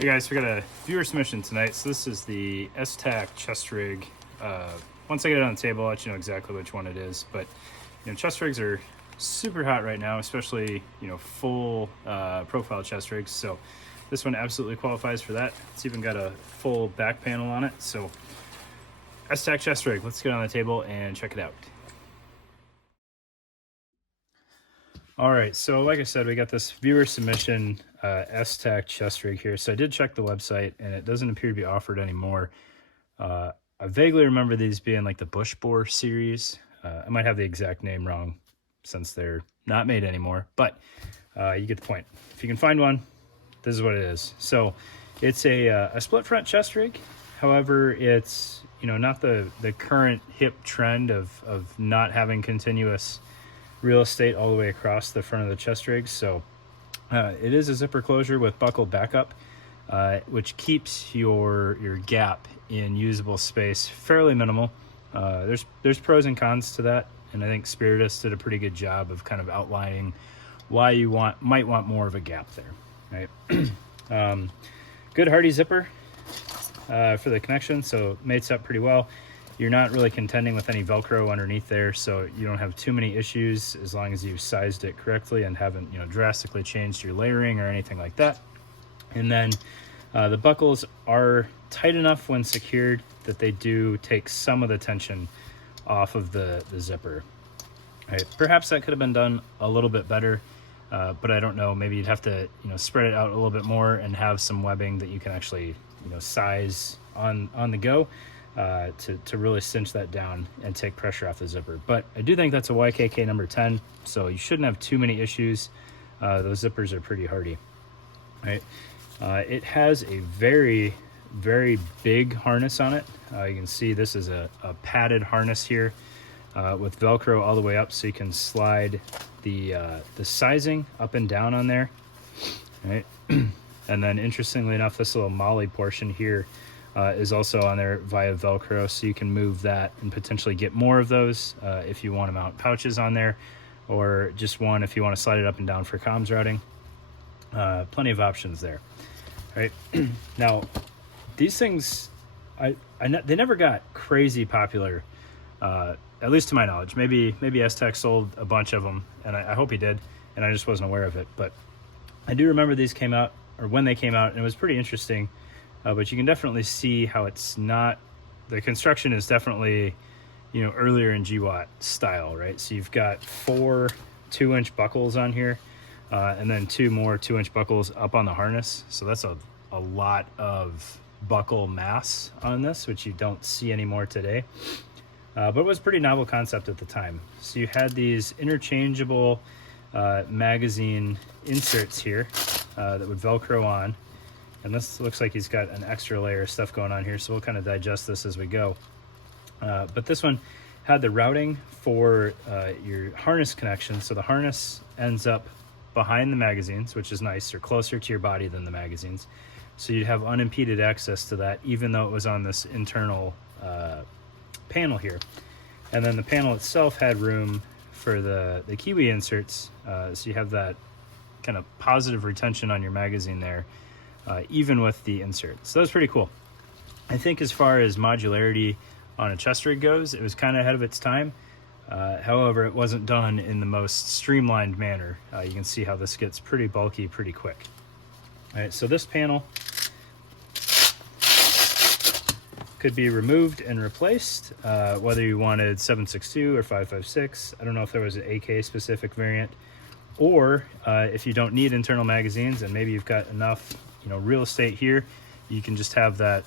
Hey guys, we got a viewer submission tonight. So this is the Esstac chest rig. Once I get it on the table, I'll let you know exactly which one it is. But chest rigs are super hot right now, especially full profile chest rigs. So this one absolutely qualifies for that. It's even got a full back panel on it. So Esstac chest rig. Let's get on the table and check it out. All right, so like I said, we got this viewer submission Esstac chest rig here. So I did check the website, and it doesn't appear to be offered anymore. I vaguely remember these being like the Bushboar series. I might have the exact name wrong since they're not made anymore, but you get the point. If you can find one, this is what it is. So it's a split front chest rig. However, it's not the current hip trend of not having continuous real estate all the way across the front of the chest rig. So it is a zipper closure with buckled backup, which keeps your gap in usable space fairly minimal. There's pros and cons to that, and I think Spiritus did a pretty good job of kind of outlining why you might want more of a gap there, right? Good hardy zipper for the connection, so it mates up pretty well. You're not really contending with any Velcro underneath there, so you don't have too many issues as long as you've sized it correctly and haven't drastically changed your layering or anything like that. And then the buckles are tight enough when secured that they do take some of the tension off of the zipper. Right. Perhaps that could have been done a little bit better, but I don't know. Maybe you'd have to spread it out a little bit more and have some webbing that you can actually size on the go. To really cinch that down and take pressure off the zipper. But I do think that's a YKK number 10, so you shouldn't have too many issues. Those zippers are pretty hardy, right? It has a very, very big harness on it. You can see this is a padded harness here with Velcro all the way up, so you can slide the sizing up and down on there, right? And then interestingly enough, this little molly portion here is also on there via Velcro, so you can move that and potentially get more of those if you want to mount pouches on there, or just one if you want to slide it up and down for comms routing. Plenty of options there. All right. Now, these things, they never got crazy popular, at least to my knowledge. Maybe Esstac sold a bunch of them, and I hope he did, and I just wasn't aware of it. But I do remember these came out, or when they came out, and it was pretty interesting. But you can definitely see how it's not, the construction is definitely, earlier in GWatt style, right? So you've got 4 2-inch buckles on here, and then 2 more 2-inch buckles up on the harness. So that's a lot of buckle mass on this, which you don't see anymore today. But it was a pretty novel concept at the time. So you had these interchangeable magazine inserts here that would Velcro on. And this looks like he's got an extra layer of stuff going on here, so we'll kind of digest this as we go. But this one had the routing for your harness connection. So the harness ends up behind the magazines, which is nice. They're closer to your body than the magazines. So you'd have unimpeded access to that, even though it was on this internal panel here. And then the panel itself had room for the Kiwi inserts. So you have that kind of positive retention on your magazine there. Even with the insert. So that's pretty cool. I think as far as modularity on a chest rig goes, it was kind of ahead of its time. However, it wasn't done in the most streamlined manner. You can see how this gets pretty bulky pretty quick. All right, so this panel could be removed and replaced, whether you wanted 7.62 or 5.56. I don't know if there was an AK specific variant, or if you don't need internal magazines and maybe you've got enough real estate here, you can just have that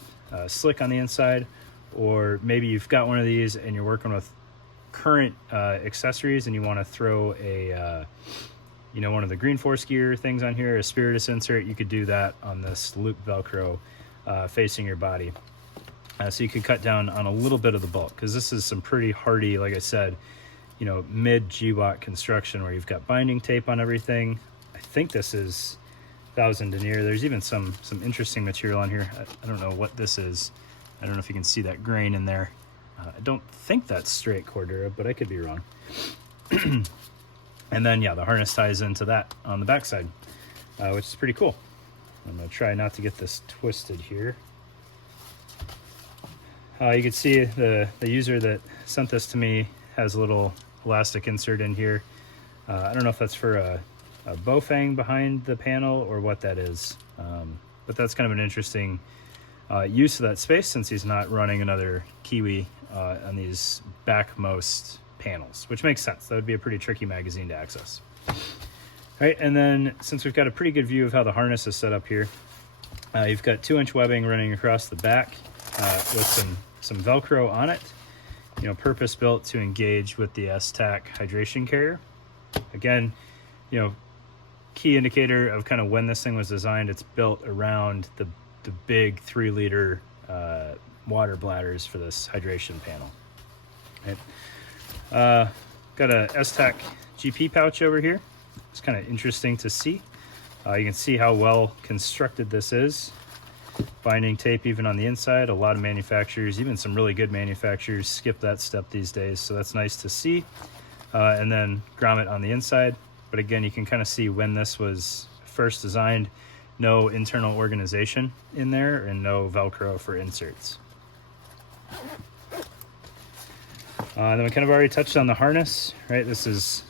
slick on the inside, or maybe you've got one of these and you're working with current accessories and you want to throw a one of the Green Force gear things on here, a Spiritus insert. You could do that on this loop Velcro facing your body, so you could cut down on a little bit of the bulk, because this is some pretty hardy, like I said, mid GWatt construction where you've got binding tape on everything. I think this is 1000 denier. There's even some interesting material on here. I don't know what this is. I don't know if you can see that grain in there. I don't think that's straight Cordura, but I could be wrong. And then yeah, the harness ties into that on the backside, which is pretty cool. I'm going to try not to get this twisted here. You can see the user that sent this to me has a little elastic insert in here. I don't know if that's for a bow fang behind the panel or what that is, but that's kind of an interesting use of that space since he's not running another Kiwi on these backmost panels, which makes sense. That would be a pretty tricky magazine to access. All right, and then since we've got a pretty good view of how the harness is set up here, you've got 2-inch webbing running across the back with some Velcro on it, you know, purpose built to engage with the Esstac hydration carrier. Again, you know, key indicator of kind of when this thing was designed, it's built around the big 3-liter water bladders for this hydration panel. Right. Got a Esstac GP pouch over here. It's kind of interesting to see. You can see how well constructed this is. Binding tape even on the inside. A lot of manufacturers, even some really good manufacturers, skip that step these days, so that's nice to see. And then grommet on the inside. But again, you can kind of see when this was first designed. No internal organization in there and no Velcro for inserts. Then we kind of already touched on the harness, right? This is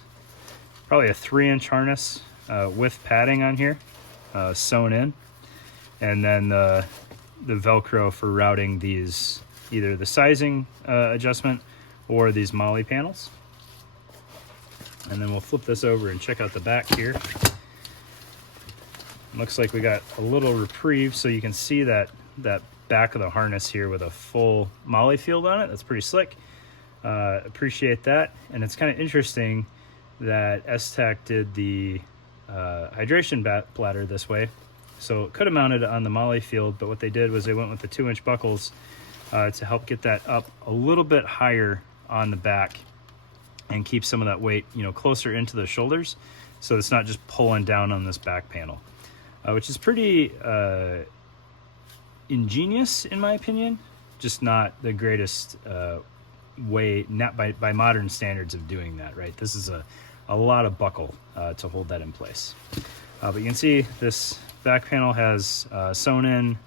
probably a 3-inch harness with padding on here, sewn in. And then the Velcro for routing these, either the sizing adjustment or these MOLLE panels. And then we'll flip this over and check out the back here. Looks like we got a little reprieve, so you can see that back of the harness here with a full MOLLE field on it. That's pretty slick. Appreciate that. And it's kind of interesting that Esstac did the hydration bladder this way. So it could have mounted on the MOLLE field, but what they did was they went with the 2-inch buckles to help get that up a little bit higher on the back and keep some of that weight, you know, closer into the shoulders, so it's not just pulling down on this back panel, which is pretty ingenious in my opinion. Just not the greatest way, not by modern standards, of doing that, right? This is a lot of buckle to hold that in place. But you can see this back panel has sewn in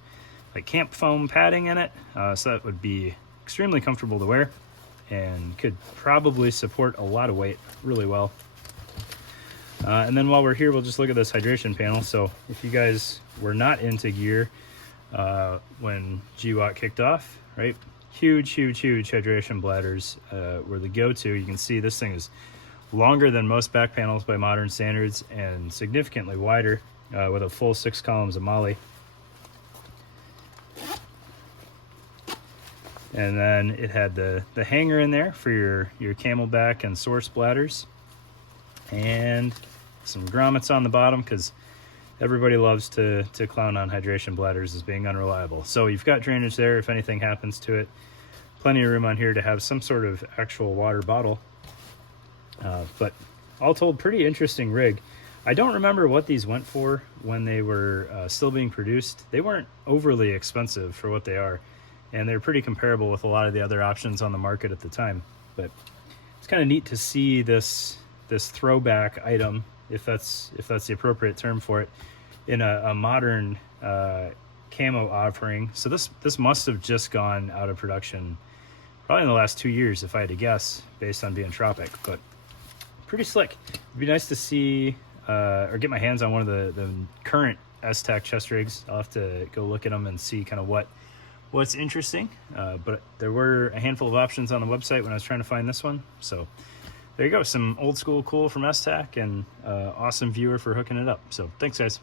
like camp foam padding in it, so that would be extremely comfortable to wear and could probably support a lot of weight really well. And then while we're here, we'll just look at this hydration panel. So if you guys were not into gear when GWOT kicked off, right? Huge hydration bladders were the go-to. You can see this thing is longer than most back panels by modern standards and significantly wider, with a full 6 columns of MOLLE. And then it had the hanger in there for your Camelback and Source bladders, and some grommets on the bottom because everybody loves to clown on hydration bladders as being unreliable. So you've got drainage there if anything happens to it. Plenty of room on here to have some sort of actual water bottle. But all told, pretty interesting rig. I don't remember what these went for when they were still being produced. They weren't overly expensive for what they are, and they're pretty comparable with a lot of the other options on the market at the time. But it's kind of neat to see this throwback item, if that's the appropriate term for it, in a modern camo offering. So this must have just gone out of production probably in the last 2 years, if I had to guess, based on being tropic. But pretty slick. It'd be nice to see or get my hands on one of the current Esstac chest rigs. I'll have to go look at them and see kind of what's interesting. But there were a handful of options on the website when I was trying to find this one. So there you go, some old school cool from Esstac, and awesome viewer for hooking it up. So thanks, guys.